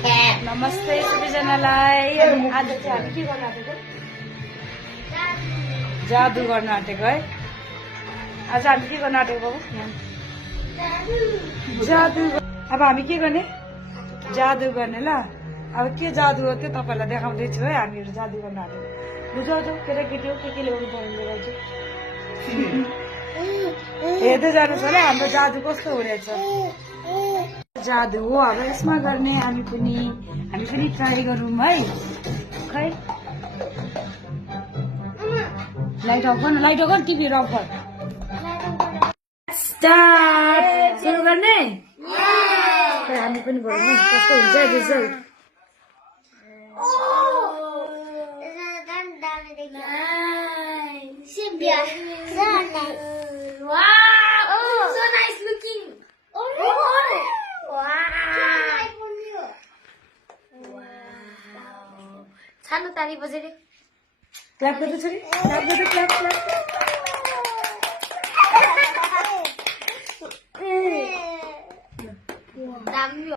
नमस्ते सबैजनालाई। आज चाहिँ हामी के गर्न आँटेको? जादु गर्न आँटेको है। आज हामी के गर्न आँटेको बाबु? जादु। अब हामी के गर्ने? जादु गर्ने ल। अब के जादु हो त्यो तपाईँलाई देखाउँदैछु है। हामीहरू जादु गर्न आँटेको। बुझाउँछौ केटाकेटी हो के ल्याउनु पर्ने रहेछ। हेर्दै जानुहोस् होला हाम्रो जादु कस्तो हुनेछ। जादु हो अब यसमा गर्ने। हामी पनि ट्राई गरौँ है। खै लाइट अफ गर्न, टिभी अफ गर। स्टार्ट। सुरु गर्ने। हामी पनि गरौँ है कस्तो हुन्छ रिजल्ट। छानो ताली बजेर क्ल्याप गर्दै छोरी, क्ल्याप गर्दै, क्ल्याप क्ल्याप। दामी